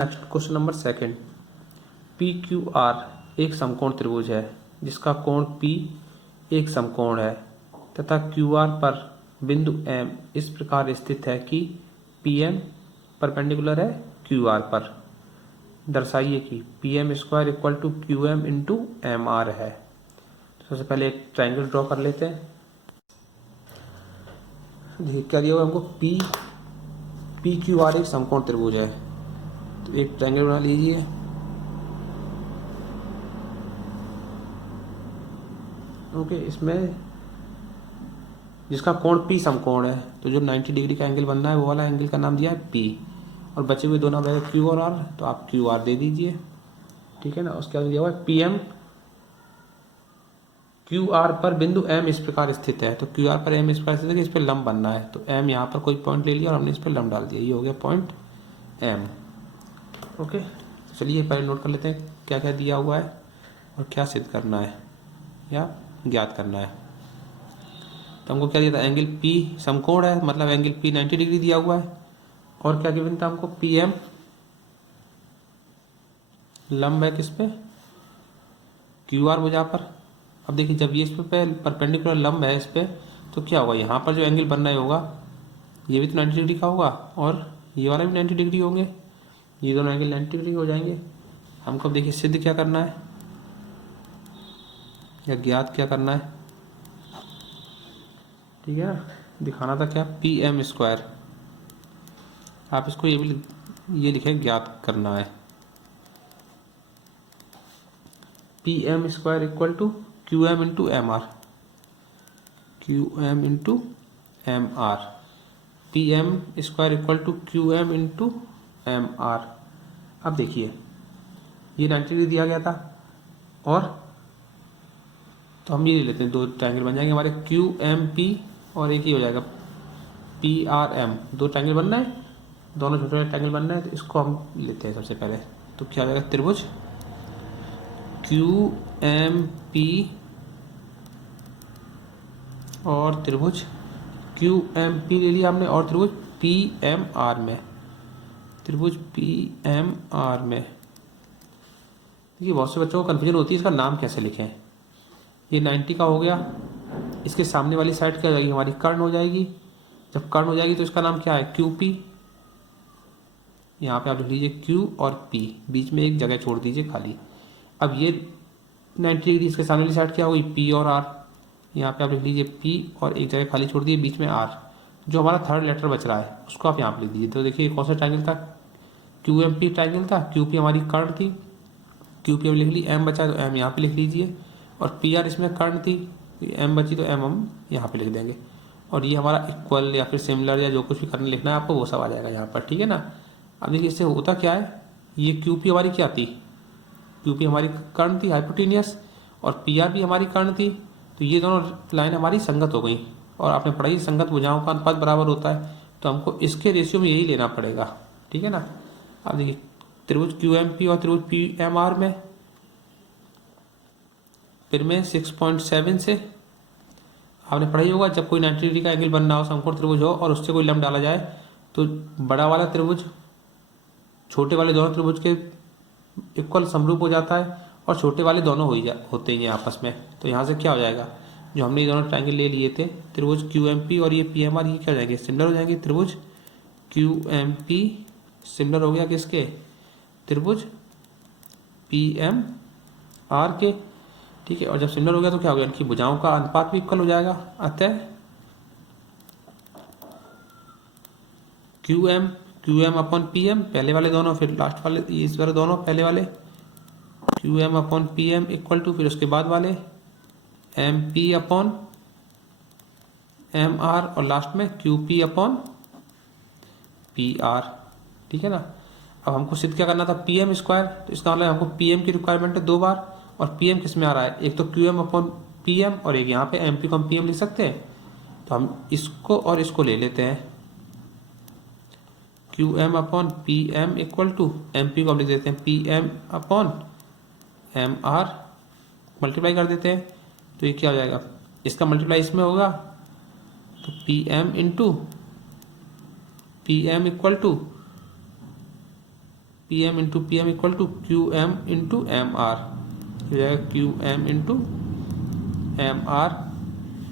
Next question number second. P Q R एक समकोण त्रिभुज है जिसका कोण P एक समकोण है तथा क्यू आर पर बिंदु M इस प्रकार स्थित है कि PM परपेंडिकुलर है क्यू आर पर। दर्शाइए कि PM square equal to Q M into M R है। तो सबसे पहले एक ट्राइंगल ड्रॉ कर लेते हैं। देखिए क्या दिया हुआ हमको, पी क्यू आर एक समकोण त्रिभुज है। तो एक ट्रायंगल बना लीजिए। ओके, इसमें जिसका कोण P समकोण है, तो जो 90 डिग्री का एंगल बनना है वो वाला एंगल का नाम दिया है P, और बचे हुए दोनों वैल्यू Q और R, तो आप QR दे दीजिए। ठीक है ना। उसके बाद दिया हुआ है PM QR पर बिंदु M इस प्रकार स्थित है। तो QR पर M इस प्रकार स्थित है कि इस पर लंब बनना है। तो M यहाँ पर कोई पॉइंट ले लिया और हमने इस पर लंब डाल दिया, ये हो गया पॉइंट M। ओके, चलिए पहले नोट कर लेते हैं क्या क्या दिया हुआ है और क्या सिद्ध करना है या ज्ञात करना है। तो हमको क्या दिया था, एंगल P समकोण है, मतलब एंगल P 90 डिग्री दिया हुआ है। और क्या गिवन था हमको, PM लंब है किस पे, QR भुजा पर। अब देखिए जब ये इस पे परपेंडिकुलर लंब है इस पे, तो क्या होगा, यहाँ पर जो एंगल बन रहा होगा ये भी तो 90 डिग्री का होगा और ये वाला भी 90 डिग्री होंगे, ये दोनों एंगल 90 डिग्री हो जाएंगे। हमको अब देखिए सिद्ध क्या करना है या ज्ञात क्या करना है। ठीक है ना, दिखाना था क्या, PM स्क्वायर, आप इसको ये लिखें ज्ञात करना है। PM square equal to QM into MR, QM into MR, PM square equal to QM into MR। अब देखिए ये 90 डिग्री दिया गया था, और तो हम ये ले लेते हैं, दो ट्रायंगल बन जाएंगे हमारे QMP और एक ही हो जाएगा PRM। दो ट्रायंगल बनना है, दोनों छोटे छोटे ट्रायंगल बनना है, तो इसको हम लेते हैं सबसे पहले। तो क्या हो जाएगा, त्रिभुज QMP और त्रिभुज QMP ले लिया हमने, और त्रिभुज PMR में, त्रिभुज PMR में। देखिए बहुत से बच्चों को कन्फ्यूजन होती है इसका नाम कैसे लिखें। ये 90 का हो गया, इसके सामने वाली साइड क्या हो जाएगी, हमारी कर्ण हो जाएगी। जब कर्ण हो जाएगी तो इसका नाम क्या है, QP। यहाँ पे आप लिख लीजिए Q और P, बीच में एक जगह छोड़ दीजिए खाली। अब ये 90 डिग्री, इसके सामने वाली साइड क्या होगी, P और R। यहाँ पे आप लिख लीजिए P और एक जगह खाली छोड़ दिए, बीच में R। जो हमारा थर्ड लेटर बच रहा है उसको आप यहाँ पे लिख दीजिए। तो देखिए कौन सा ट्रायंगल था, QMP ट्रायंगल था। QP हमारी कर्ण थी, QP हम लिख ली, M बचा तो M यहाँ पे लिख लीजिए, और PR इसमें कर्ण थी, M बची तो M हम यहाँ पे लिख देंगे। और ये हमारा इक्वल या फिर सिमिलर या जो कुछ भी करने लिखना है आपको वो सब आ जाएगा यहाँ पर। ठीक है ना। अब देखिए इससे होता क्या है, ये QP हमारी क्या थी, QP हमारी कर्ण थी हाइपोटेनियस, और PR भी हमारी कर्ण थी। तो ये दोनों लाइन हमारी संगत हो गई, और आपने पढ़ा ही संगत भुजाओं का अनुपात बराबर होता है, तो हमको इसके रेशियो में यही लेना पड़ेगा। ठीक है ना। अब देखिए त्रिभुज QMP और त्रिभुज PMR में फिर में 6.7 से आपने पढ़ा ही होगा, जब कोई 90 डिग्री का एंगल बनना हो, समकोण त्रिभुज हो और उससे कोई लंब डाला जाए, तो बड़ा वाला त्रिभुज छोटे वाले दोनों त्रिभुज के इक्वल समरूप हो जाता है, और छोटे वाले दोनों होते हैं आपस में। तो यहाँ से क्या हो जाएगा, जो हमने दोनों ट्रायंगल ले लिए थे त्रिभुज QMP और ये PMR, ये क्या हो जाएंगे, सिमिलर हो जाएंगे। त्रिभुज QMP सिमिलर हो गया किसके, त्रिभुज PMR के। ठीक है, और जब सिमिलर हो गया तो क्या हो गया, इनकी भुजाओं का अनुपात भी इक्वल हो जाएगा। अतः QM अपॉन PM पहले वाले दोनों, फिर लास्ट वाले इस वाले दोनों, पहले वाले QM upon PM equal to, फिर उसके बाद वाले MP अपॉन MR, और लास्ट में QP अपॉन PR। ठीक है ना। अब हमको सिद्ध क्या करना था, PM स्क्वायर। तो इसका मतलब हमको PM की रिक्वायरमेंट है 2 बार, और PM किस में आ रहा है, एक तो QM अपॉन PM और एक यहाँ पे MP को हम PM लिख सकते हैं। तो हम इसको और इसको ले लेते हैं, QM upon PM equal to MP को हम लिख देते हैं PM अपॉन MR, मल्टीप्लाई कर देते हैं। तो ये क्या हो जाएगा, इसका मल्टीप्लाई इसमें होगा, तो PM into PM equal to P M into P M equal to Q M into M R, हो जाएगा Q M into M R.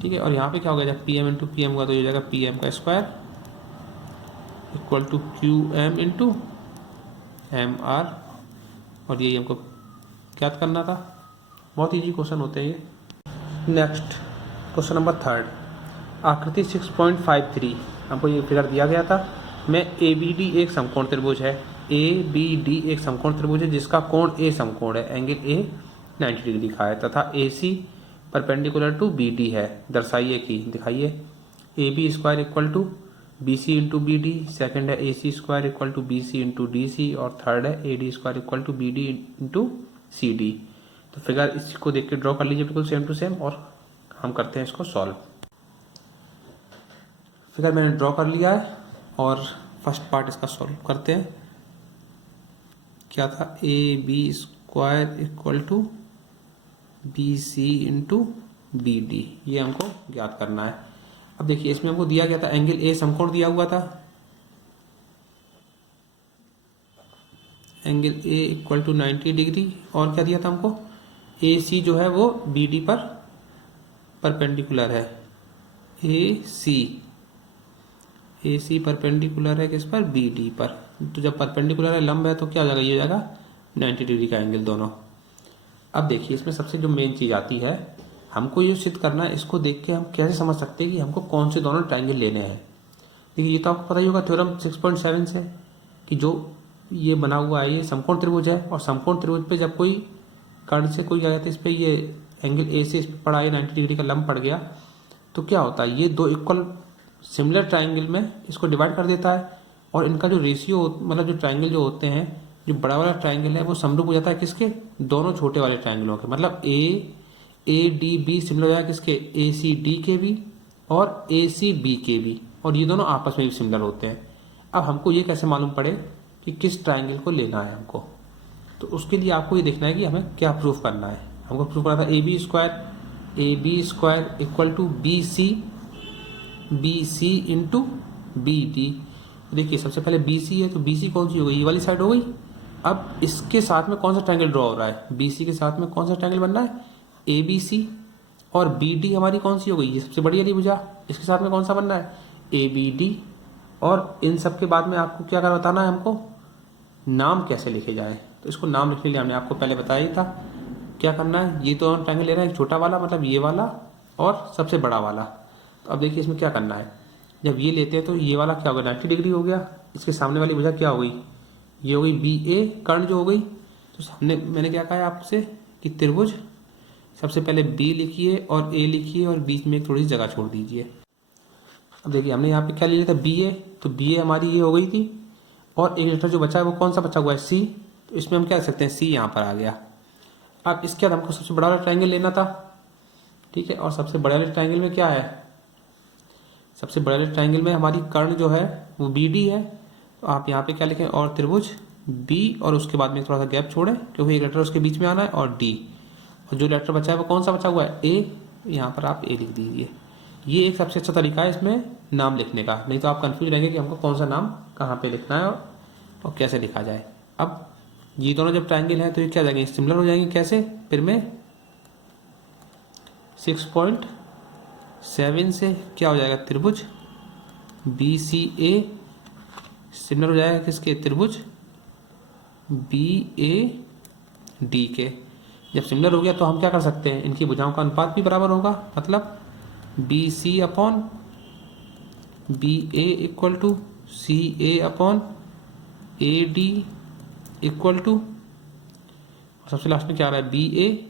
ठीक है, और यहाँ पे क्या हो गया, जब P M into P M हुआ तो ये हो जाएगा पी एम का square equal to Q M into M R, और यही हमको ज्ञात करना था। बहुत ईजी क्वेश्चन होते हैं ये। नेक्स्ट क्वेश्चन नंबर 3, आकृति 6.53 हमको ये फिगर दिया गया था। में ए बी डी एक समकोण त्रिभुज है, ए बी डी एक समकोण त्रिभुज है जिसका कोण ए समकोण है, एंगल ए 90 डिग्री लिखा है, तथा A C perpendicular to B D है। दर्शाइए कि, दिखाइए। A B square equal to B C into B D, second है A C square equal to B C into D C, और थर्ड है A D square equal to B D into C D. तो figure इसको देख के draw कर लीजिए बिल्कुल सेम टू सेम, और हम करते हैं इसको सॉल्व। फिगर मैंने ड्रॉ कर लिया है और फर्स्ट पार्ट इसका सॉल्व करते हैं। क्या था, A B square equal to B C into B D, ये हमको ज्ञात करना है। अब देखिए इसमें हमको दिया गया था एंगल ए समकोण दिया हुआ था, angle A equal to 90 degree, और क्या दिया था हमको, ए सी जो है वो बी डी पर परपेंडिकुलर है, ए सी परपेंडिकुलर है किस पर, बी डी पर। तो जब परपेंडिकुलर है, लंब है, तो क्या हो जाएगा, ये हो जाएगा 90 डिग्री का एंगल दोनों। अब देखिए इसमें सबसे जो मेन चीज आती है, हमको ये सिद्ध करना है, इसको देख के हम कैसे समझ सकते हैं कि हमको कौन से दोनों ट्रायंगल लेने हैं। देखिए ये तो आपको पता ही होगा थ्योरम 6.7 से, कि जो ये बना हुआ है ये समकोण त्रिभुज है, और समकोण त्रिभुज पे जब कोई कर्ण से कोई क्या कहते हैं, इस पे ये एंगल ए से इस पे पड़ा है 90 डिग्री का लंब पड़ गया, तो क्या होता है, ये दो इक्वल सिमिलर ट्राइंगल में इसको डिवाइड कर देता है, और इनका जो रेशियो मतलब जो ट्राइंगल जो होते हैं, जो बड़ा वाला ट्राइंगल है वो समरूप हो जाता है किसके, दोनों छोटे वाले ट्राइंगलों के। मतलब ए डी बी सिमिलर हो जाएगा किसके, ए सी डी के भी और ए सी बी के भी, और ये दोनों आपस में भी सिमिलर होते हैं। अब हमको ये कैसे मालूम पड़े कि किस ट्राइंगल को लेना है हमको, तो उसके लिए आपको ये देखना है कि हमें क्या प्रूफ करना है। हमको प्रूफ करना था A B square equal to B C into B D. देखिए सबसे पहले बी सी है, तो बी सी कौन सी हो गई, ये वाली साइड हो गई। अब इसके साथ में कौन सा ट्रायंगल ड्रॉ हो रहा है, बी सी के साथ में कौन सा ट्रायंगल बन रहा है, ए बी सी, और बी डी हमारी कौन सी हो गई, ये सबसे बड़ी वाली भुजा, इसके साथ में कौन सा बन रहा है, ए बी डी। और इन सब के बाद में आपको क्या कर बताना है, हमको नाम कैसे लिखे जाए। तो इसको नाम लिखने के लिए हमने आपको पहले बताया ही था, क्या करना है, ये तो ट्रायंगल ले रहा है, एक छोटा वाला मतलब ये वाला और सबसे बड़ा वाला। तो अब देखिए इसमें क्या करना है, जब ये लेते हैं तो ये वाला क्या होगा, 90 डिग्री हो गया, इसके सामने वाली भुजा क्या हो गई, ये हो गई बी ए कर्ण जो हो गई। तो सामने मैंने क्या कहा आपसे कि त्रिभुज सबसे पहले बी लिखिए और ए लिखिए और बीच में एक थोड़ी सी जगह छोड़ दीजिए। अब देखिए हमने यहाँ पे क्या ले लिया था, बी ए, तो बी ए हमारी ये हो गई थी, और एक लेटर जो बचा है वो कौन सा बचा हुआ है, सी। तो इसमें हम क्या कर सकते हैं, सी यहाँ पर आ गया। अब इसके बाद हमको सबसे बड़ा वाला ट्रायंगल लेना था, ठीक है, और सबसे बड़े वाले ट्रायंगल में क्या है, सबसे बड़े वाले ट्रायंगल में हमारी कर्ण जो है वो बी डी है। तो आप यहाँ पे क्या लिखें, और त्रिभुज बी, और उसके बाद में थोड़ा सा गैप छोड़ें क्योंकि एक लेटर उसके बीच में आना है, और डी, और जो लेटर बचा है वो कौन सा बचा हुआ है, ए, यहाँ पर आप ए लिख दीजिए। ये एक सबसे अच्छा तरीका है इसमें नाम लिखने का, नहीं तो आप कंफ्यूज रहेंगे कि हमको कौन सा नाम कहाँ पे लिखना है और कैसे लिखा जाए। अब ये दोनों जब ट्रायंगल है तो ये क्या जाएंगे, सिमिलर हो जाएंगे, कैसे, फिर में 6.7 से क्या हो जाएगा, त्रिभुज बी सी ए सिमिलर हो जाएगा किसके, त्रिभुज बी ए डी के। जब सिमिलर हो गया तो हम क्या कर सकते हैं, इनकी भुजाओं का अनुपात भी बराबर होगा, मतलब B C upon B A equal to C A upon A D equal to, सबसे लास्ट में क्या आ रहा है, बी ए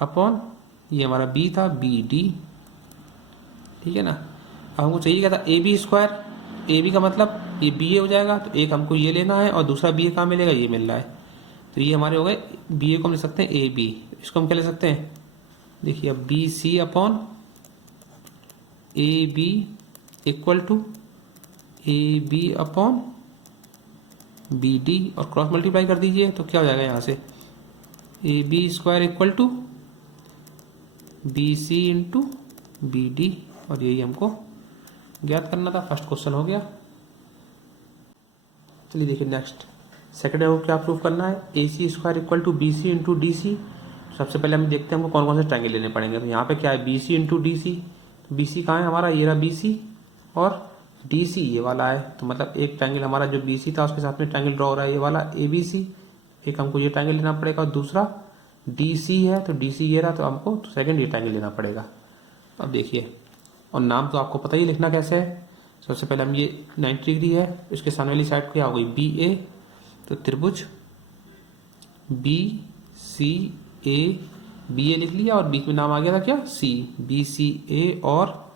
अपॉन ये हमारा बी था, बी डी, ठीक है ना। अब हमको चाहिए क्या था, A B square, A B का मतलब ये बी ए हो जाएगा, तो एक हमको ये लेना है और दूसरा बी ए कहाँ मिलेगा, ये मिल रहा है, तो ये हमारे हो गए, बी ए को हम ले सकते हैं ए बी, इसको हम क्या ले सकते हैं, देखिए अब B C upon A B equal to A B upon B D, और क्रॉस मल्टीप्लाई कर दीजिए तो क्या हो जाएगा यहाँ से, A B square equal to B C into B D, और यही हमको ज्ञात करना था। फर्स्ट क्वेश्चन हो गया। चलिए देखिए नेक्स्ट सेकंड है, वो क्या प्रूव करना है, A C square equal to B C into D C. सबसे पहले हम देखते हैं हमको कौन कौन से ट्रायंगल लेने पड़ेंगे। तो यहाँ पे क्या है, B C into D C. B C कहाँ है हमारा, ये रहा बी सी, और डी सी ये वाला है। तो मतलब एक ट्रायंगल हमारा जो बी सी था उसके साथ में ट्रायंगल ड्रॉ हो रहा है ये वाला ए बी सी। एक हमको ये ट्रायंगल लेना पड़ेगा, और दूसरा डी सी है तो डी सी ये रहा, तो हमको तो सेकंड ये ट्रायंगल लेना पड़ेगा। अब देखिए, और नाम तो आपको पता ही लिखना कैसे है। सबसे पहले हम ये 90 डिग्री है, इसके सामने वाली साइड क्या हो गई, बी ए। तो त्रिभुज बी सी ए, बी ए लिख लिया और बीच में नाम आ गया था क्या, सी, बी सी ए और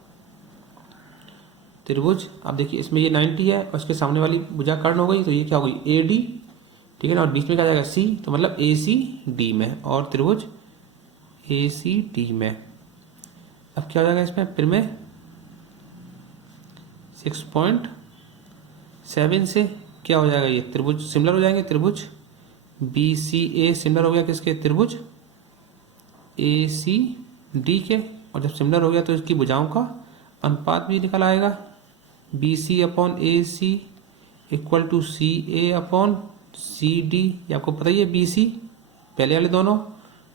त्रिभुज। अब देखिए इसमें ये 90 है और इसके सामने वाली भुजा कर्ण हो गई, तो ये क्या हो गई, ए डी, ठीक है ना। और बीच में क्या जाएगा, सी, तो मतलब ए सी डी में, और त्रिभुज ए सी डी में। अब क्या हो जाएगा इसमें, फिर में 6.7 से क्या हो जाएगा, ये त्रिभुज सिमिलर हो जाएंगे। त्रिभुज बी सी ए सिमिलर हो गया किसके, त्रिभुज ए सी डी के। और जब सिमिलर हो गया तो इसकी भुजाओं का अनुपात भी निकल आएगा, B C upon A C equal to C A upon C D. ये आपको पता ही है, बी सी पहले वाले दोनों,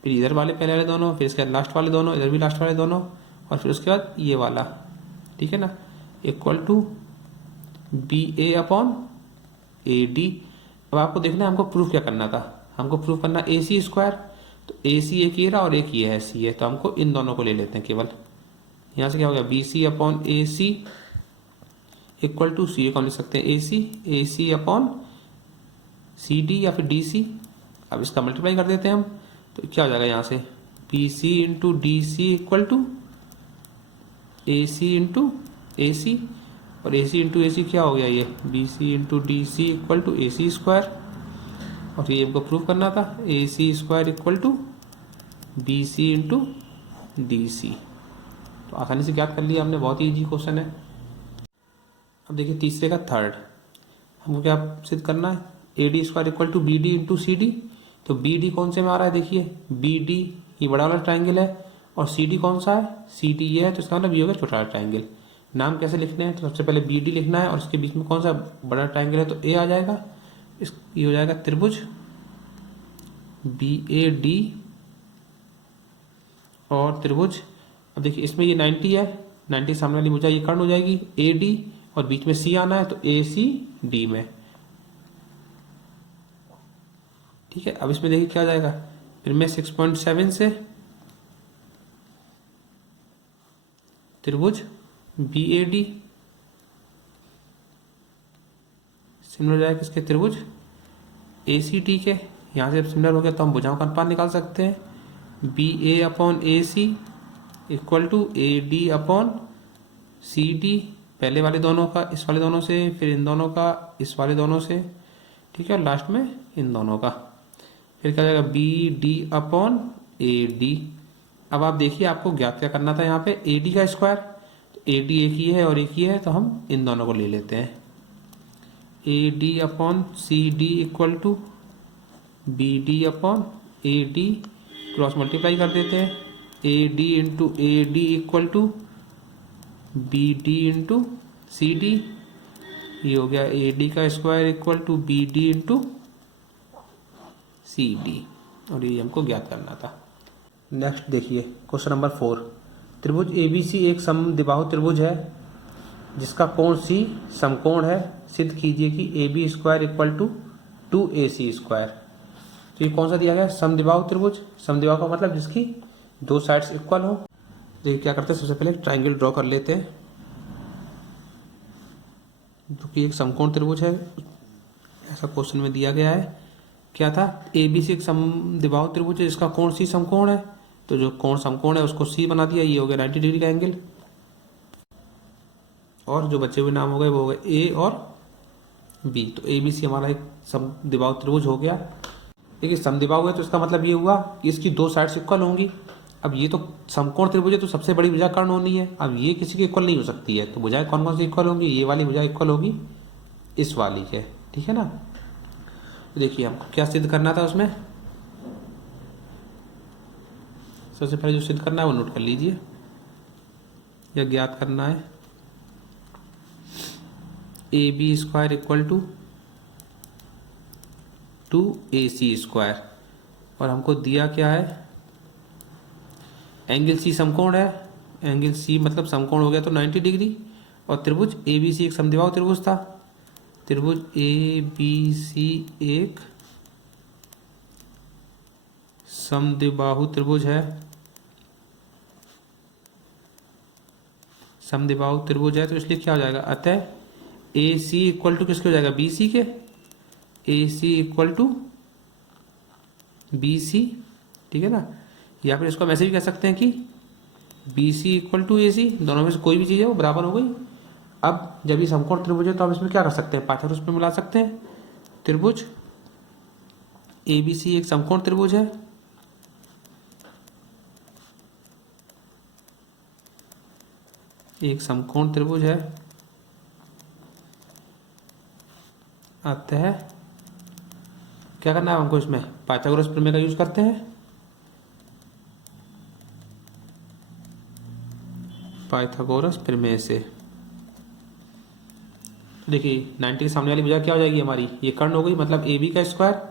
फिर इधर वाले पहले वाले दोनों, फिर इसके बाद लास्ट वाले दोनों, इधर भी लास्ट वाले दोनों, और फिर उसके बाद ये वाला, ठीक है ना, equal to B A upon A D. अब आपको देखना है हमको प्रूफ क्या करना था, हमको प्रूफ करना ए सी स्क्वायर। तो ए सी एक ये रहा और एक ये है सी है, तो हमको इन दोनों को ले लेते हैं केवल। यहाँ से क्या हो गया, B C upon A C equal to C, कौन लिख सकते हैं, ए सी अपॉन सी डी या फिर डी सी। अब इसका मल्टीप्लाई कर देते हैं हम, तो क्या हो जाएगा यहाँ से, B C into D C equal to A C into A C, और ए सी इंटू ए सी क्या हो गया, ये B C into D C equal to A C square. और ये हमको प्रूव करना था, A C square equal to B C into D C. तो आसानी से ज्ञात कर लिया हमने, बहुत ही इजी क्वेश्चन है। अब देखिए तीसरे का थर्ड, हमको क्या सिद्ध करना है, A D square equal to B D into C D. तो बी डी कौन से में आ रहा है, देखिए बी डी ये बड़ा वाला ट्राइंगल है, और सी डी कौन सा है, सी डी ये है, तो इसका मतलब ये हो गया छोटा वाला ट्राइंगल। नाम कैसे लिखने हैं, तो सबसे पहले बी डी लिखना है, और इसके बीच में कौन सा बड़ा ट्राइंगल है, तो ए आ जाएगा। ये हो जाएगा त्रिभुज बी ए डी और त्रिभुज। अब देखिए इसमें ये 90 है, 90 सामने वाली भुजा ये कर्ण हो जाएगी ए डी, और बीच में सी आना है, तो ए सी डी में, ठीक है। अब इसमें देखिए क्या हो जाएगा, फिर में 6.7 से त्रिभुज बी ए डी सिमिलर हो जाएगा किसके, त्रिभुज ए सी डी के। यहाँ से जब सिमिलर हो गया तो हम भुजाओं का अनुपात निकाल सकते हैं, B A upon A C equal to A D upon C D, पहले वाले दोनों का इस वाले दोनों से, फिर इन दोनों का इस वाले दोनों से, ठीक है, और लास्ट में इन दोनों का। फिर क्या जाएगा, B D upon A D. अब आप देखिए आपको ज्ञात क्या करना था यहाँ पे, ए डी का स्क्वायर। तो ए डी एक ही है और एक ही है, तो हम इन दोनों को ले लेते हैं, A D upon C D equal to B D upon A D, cross multiply कर देते हैं, A D into A D equal to B D into C D. ये हो गया ए डी का square equal to B D into C D, और ये हमको ज्ञात करना था। नेक्स्ट देखिए क्वेश्चन नंबर 4, त्रिभुज ए बी सी एक समद्विबाहु त्रिभुज है जिसका कोण सी समकोण है, सिद्ध कीजिए कि A B square equal to 2ac square. तो ये कौन सा दिया गया, समद्विबाहु त्रिभुज। समद्विबाहु का मतलब जिसकी दो साइड्स इक्वल हो। देखिए क्या करते हैं, सबसे पहले ट्राइंगल ड्रॉ कर लेते हैं, जो कि एक समकोण त्रिभुज है, ऐसा क्वेश्चन में दिया गया है। क्या था, ए बी सी एक समद्विबाहु त्रिभुज है जिसका कोण सी समकोण है, तो जो कोण समकोण है उसको सी बना दिया, ये हो गया 90 डिग्री का एंगल, और जो बचे हुए नाम हो गए वो हो गए ए और बी। तो ए बी सी हमारा एक समद्विबाहु त्रिभुज हो गया। देखिए समद्विबाहु है तो इसका मतलब ये हुआ कि इसकी दो साइड्स इक्वल होंगी। अब ये तो समकोण त्रिभुज है तो सबसे बड़ी भुजा कर्ण होनी है, अब ये किसी की इक्वल नहीं हो सकती है, तो भुजाएं कौन कौन सी इक्वल होंगी, ये वाली भुजा इक्वल होगी इस वाली के, ठीक है ना। तो देखिए हमको क्या सिद्ध करना था उसमें, सबसे पहले जो सिद्ध करना है वो नोट कर लीजिए, या ज्ञात करना है, A B square equal to 2ac²। और हमको दिया क्या है, एंगल सी समकोण है, एंगल सी मतलब समकोण हो गया तो 90 डिग्री। और त्रिभुज ABC एक समद्विबाहु त्रिभुज था, त्रिभुज ABC एक समद्विबाहु त्रिभुज है, समद्विबाहु त्रिभुज है, तो इसलिए क्या हो जाएगा, अतः AC इक्वल टू किसके हो जाएगा, BC के, AC इक्वल टू BC, ठीक है ना। या फिर इसको हम ऐसे भी कह सकते हैं कि BC इक्वल टू AC, दोनों में से कोई भी चीज़ है वो बराबर हो गई। अब जब ये समकोण त्रिभुज है तो हम इसमें क्या कर सकते हैं, पाइथागोरस में मिला सकते हैं। त्रिभुज ABC एक समकोण त्रिभुज है, एक समकोण त्रिभुज है, अतः क्या करना है हमको, इसमें पाइथागोरस प्रमेय का यूज करते हैं। पाइथागोरस प्रमेय से देखिए 90 के सामने वाली भुजा क्या हो जाएगी हमारी, ये कर्ण हो गई, मतलब AB का स्क्वायर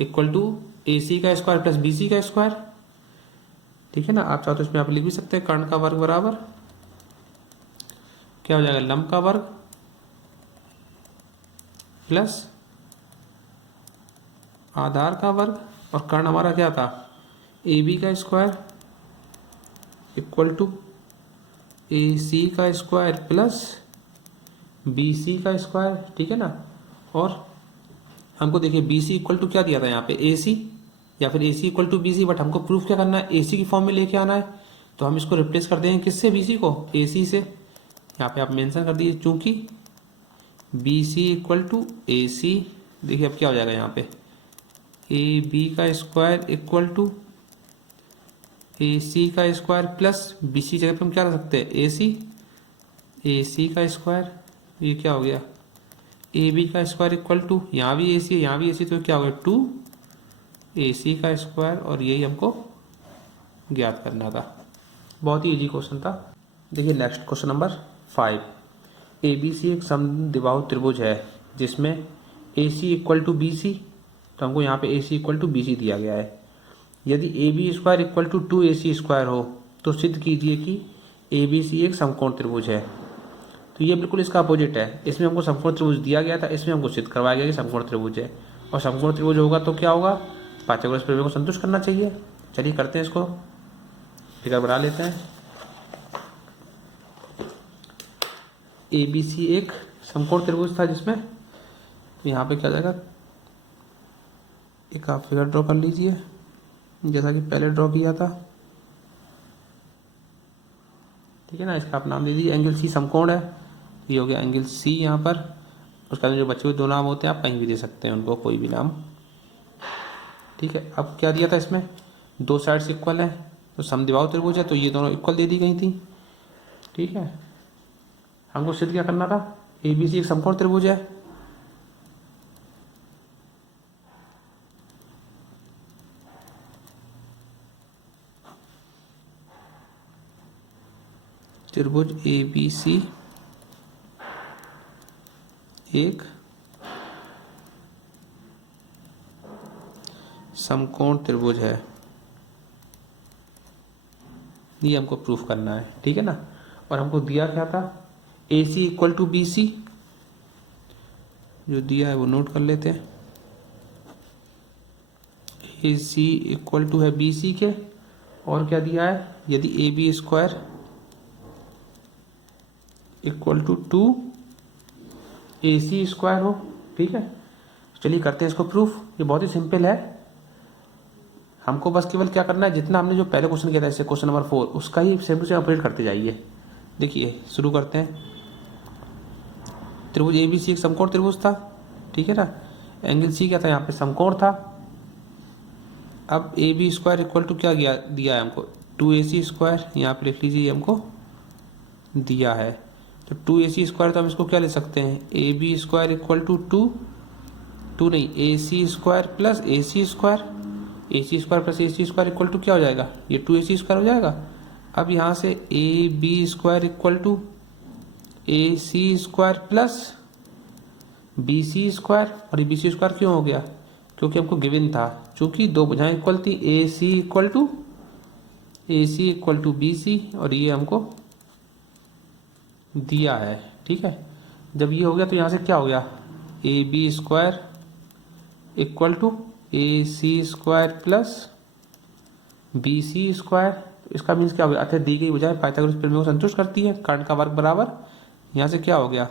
इक्वल टू AC का स्क्वायर प्लस BC का स्क्वायर, ठीक है ना। आप चाहो तो इसमें आप लिख भी सकते हैं कर्ण का वर्ग बराबर क्या हो जाएगा, लंब का वर्ग प्लस आधार का वर्ग, और कर्ण हमारा क्या था, AB का स्क्वायर इक्वल टू AC का स्क्वायर प्लस BC का स्क्वायर, ठीक है ना। और हमको देखिए BC इक्वल टू क्या दिया था यहाँ पे, AC, या फिर AC equal to BC, but हमको प्रूफ क्या करना है, AC की फॉर्म में लेके आना है। तो हम इसको रिप्लेस कर देंगे किससे, BC को, AC से। यहाँ पे आप मेंशन कर दीजिए चूंकि BC इक्वल टू AC। देखिए अब क्या हो जाएगा यहाँ पे, AB का स्क्वायर इक्वल टू AC का स्क्वायर प्लस BC जगह पे हम क्या रख सकते हैं, AC का स्क्वायर, ये क्या हो गया, AB का स्क्वायर इक्वल टू, यहाँ भी AC है यहाँ भी AC, तो क्या हो गया 2AC का स्क्वायर, और यही हमको ज्ञात करना था। बहुत ही इजी क्वेश्चन था। देखिए नेक्स्ट क्वेश्चन नंबर 5, ABC एक समद्विबाहु त्रिभुज है जिसमें AC इक्वल टू BC, तो हमको यहाँ पे AC इक्वल टू BC दिया गया है। यदि AB square equal to 2AC square हो तो सिद्ध कीजिए कि ABC एक समकोण त्रिभुज है। तो ये बिल्कुल इसका अपोजिट है, इसमें हमको समकोण त्रिभुज दिया गया था, इसमें हमको सिद्ध करवाया गया कि समकोण त्रिभुज है। और समकोण त्रिभुज होगा तो क्या होगा, पाइथागोरस प्रमेय को संतुष्ट करना चाहिए। चलिए करते हैं, इसको फिगर बना लेते हैं। ABC एक समकोण त्रिभुज था जिसमें, तो यहाँ पे क्या जाएगा, एक आप फिगर ड्रॉ कर लीजिए जैसा कि पहले ड्रॉ किया था, ठीक है ना। इसका आप नाम दे दीजिए, एंगल C समकोण है, ये हो गया एंगल C यहाँ पर। उसका जो बचे हुए दो नाम होते हैं आप कहीं भी दे सकते हैं उनको, कोई भी नाम, ठीक है। अब क्या दिया था इसमें, दो साइड्स इक्वल है, तो समद्विबाहु त्रिभुज है, तो ये दोनों इक्वल दे दी गई थी, ठीक है। हमको सिद्ध क्या करना था, ABC एक समकोण त्रिभुज है, त्रिभुज ABC एक समकोण त्रिभुज है, ये हमको प्रूफ करना है, ठीक है ना। और हमको दिया क्या था, AC इक्वल टू BC, जो दिया है वो नोट कर लेते हैं। AC इक्वल टू है BC के, और क्या दिया है, यदि AB square equal to 2AC square हो, ठीक है। चलिए करते हैं इसको प्रूफ, ये बहुत ही सिंपल है। हमको बस केवल क्या करना है, जितना हमने जो पहले क्वेश्चन किया था, जैसे क्वेश्चन नंबर 4, उसका ही सेम टू सेम अपडेट करते जाइए। देखिए शुरू करते हैं। त्रिभुज ABC एक समकोण त्रिभुज था, ठीक है ना। एंगल C क्या था, यहाँ पे समकोण था। अब AB स्क्वायर इक्वल टू क्या दिया है हमको, 2AC स्क्वायर, यहाँ पे लिख लीजिए, हमको दिया है। तो 2AC स्क्वायर, तो हम इसको क्या ले सकते हैं, AB स्क्वायर इक्वल टू 2 नहीं, AC square plus AC square, AC square plus AC square equal to क्या हो जाएगा, ये 2AC स्क्वायर हो जाएगा। अब यहाँ से AB square equal to AC square plus BC square, और ये BC स्क्वायर क्यों हो गया, क्योंकि हमको गिवन था, चूंकि दो भुजाएं इक्वल थी, ए सी इक्वल टू बी सी, और ये हमको दिया है। ठीक है, जब ये हो गया तो यहाँ से क्या हो गया, A B square equal to A C square plus B C square. इसका मीन्स क्या हो गया, अतः दी गई भुजाएं पाइथागोरस प्रमेय को संतुष्ट करती है। कर्ण का वर्ग बराबर, यहाँ से क्या हो गया,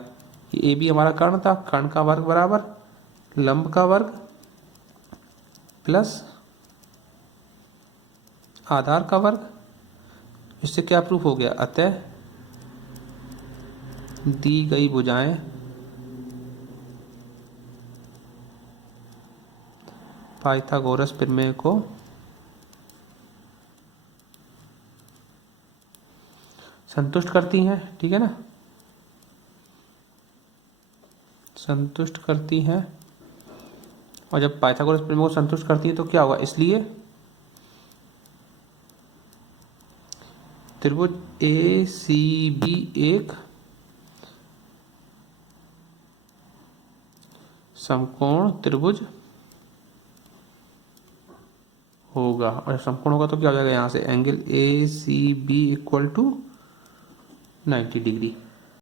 ए बी हमारा कर्ण था, कर्ण का वर्ग बराबर लंब का वर्ग प्लस आधार का वर्ग। इससे क्या प्रूफ हो गया, अतः दी गई भुजाएं पाइथागोरस प्रमेय को संतुष्ट करती हैं। ठीक है ना, संतुष्ट करती हैं। और जब पाइथागोरस प्रमेय को संतुष्ट करती है तो क्या होगा, इसलिए त्रिभुज ए सी बी एक समकोण त्रिभुज होगा। और समकोण होगा तो क्या हो जाएगा, यहाँ से angle A C B equal to 90 degree.